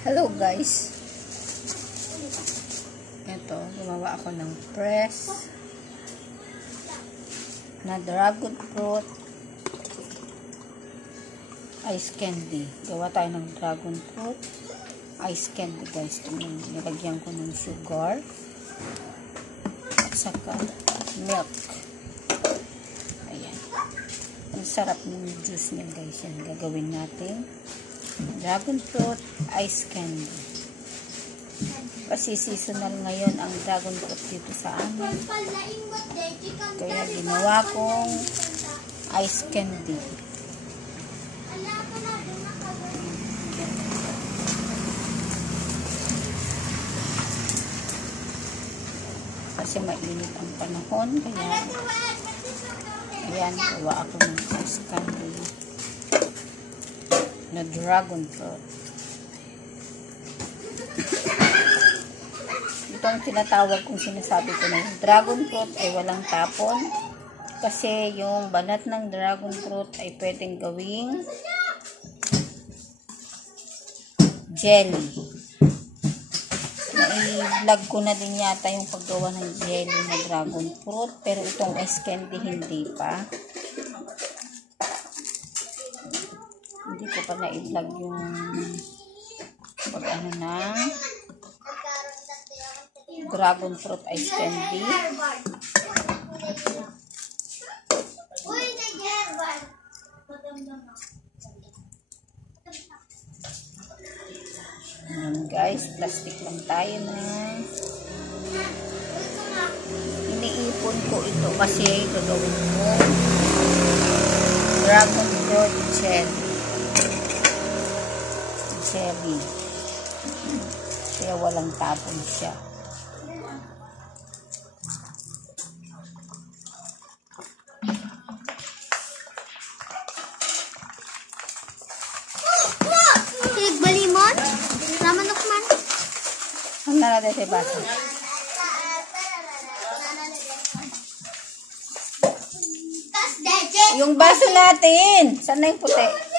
Hello guys, ito gumawa ako ng press na dragon fruit ice candy. Gawa tayo ng dragon fruit ice candy guys. Nilagyan ko ng sugar at saka milk. Ayan, ang sarap ng juice niya guys. Yan gagawin natin dragon fruit ice candy. Kasi seasonal ngayon ang dragon fruit dito sa amin. Kaya ginawa kong ice candy. Kasi mainit ang panahon. Kaya ayan, gawa ako ng ice candy na dragon fruit. Ito ang tinatawag kong sinasabi ko na yung dragon fruit ay walang tapon. Kasi yung banat ng dragon fruit ay pwedeng gawing jelly. Nai-vlog ko na din yata yung paggawa ng jelly na dragon fruit. Pero itong ice candy hindi pa. Hindi ko pa na-i-vlog yung pag-ano ng dragon fruit ice candy. Ayan guys, plastic lang tayo na. Iniipon ko ito kasi gagawin ko dragon fruit jelly. Kaya walang tapon siya. Balimon? Namanok man? Ang naradete sa baso. Yung baso natin. Saan na yung puti?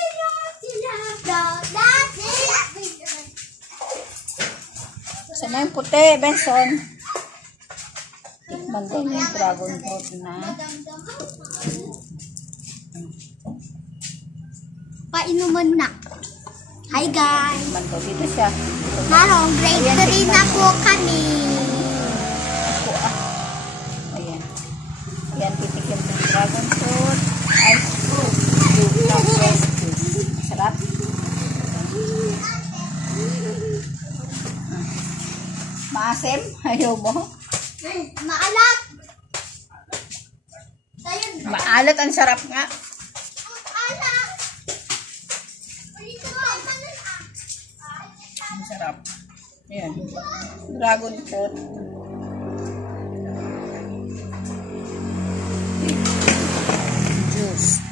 Saan na yung puti, Benson? Tikman din yung dragon fruit na. Painuman na. Hi guys! Tikman ko. Dito siya. Marong, grade 3 na po kami. Ako Ayan. Ayan, titikim ng dragon fruit. Ice fruit. Na fresh juice. Sarap. Maasim? Ayaw mo? Maalat! Maalat, ang sarap nga. Ang sarap. Ayan. Dragon fruit. Juice.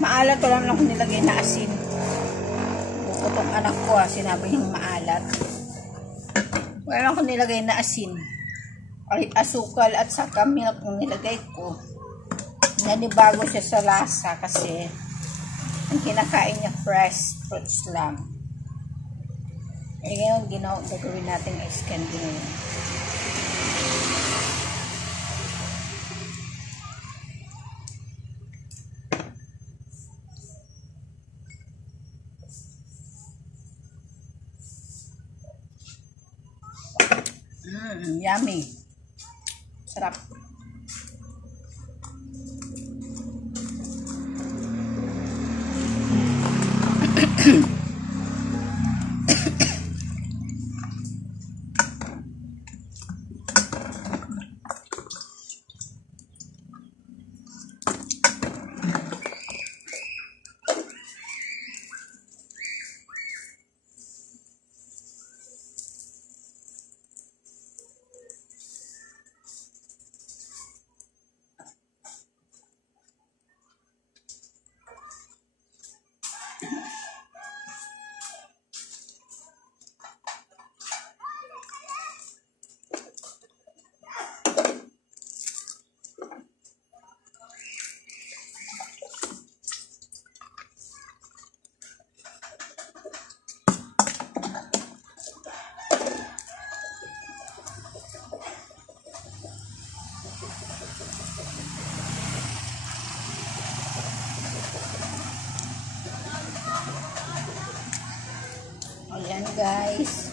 Maalat ko lang kung nilagay na asin. Itong anak ko sinabi yung maalat. Wala akong nilagay na asin. Asukal at saka milk yung nilagay ko. Nanibago siya sa lasa kasi ang kinakain niya fresh fruits lang. Ngayon, gagawin natin ice candy ngayon. Yummy. Sarap. Ayan guys.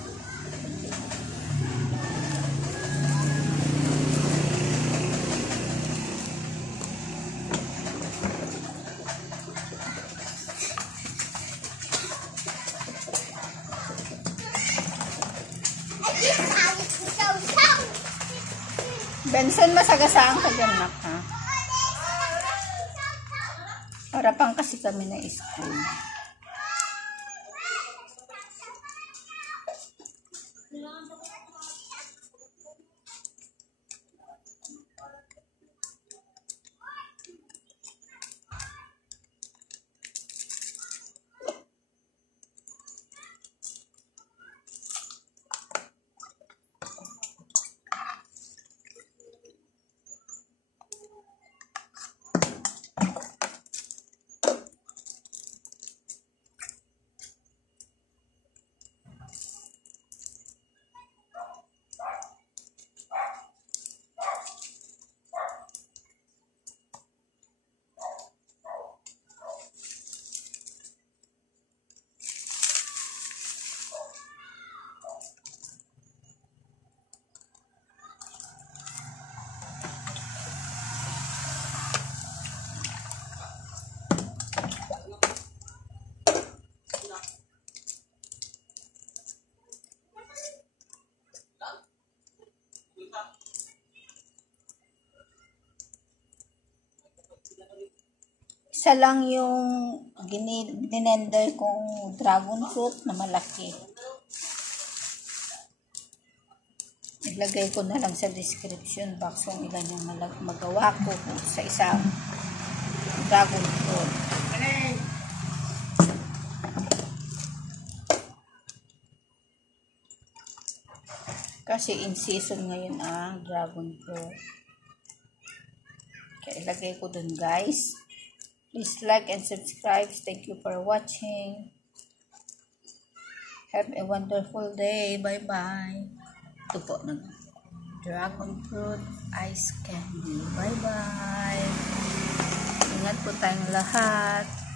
Benson, masagasaan ka dyan, nak, ha? Para pang kasi kami na school. Isa lang yung dinender kong dragon fruit na malaki. Ilagay ko na lang sa description box kung ilan yung magawa ko sa isang dragon fruit. Kasi in season ngayon ang dragon fruit. Kaya ilagay ko dun, guys. Please like and subscribe. Thank you for watching. Have a wonderful day. Bye-bye. Ito po na dragon fruit ice candy. Bye-bye. Ingat po tayong lahat.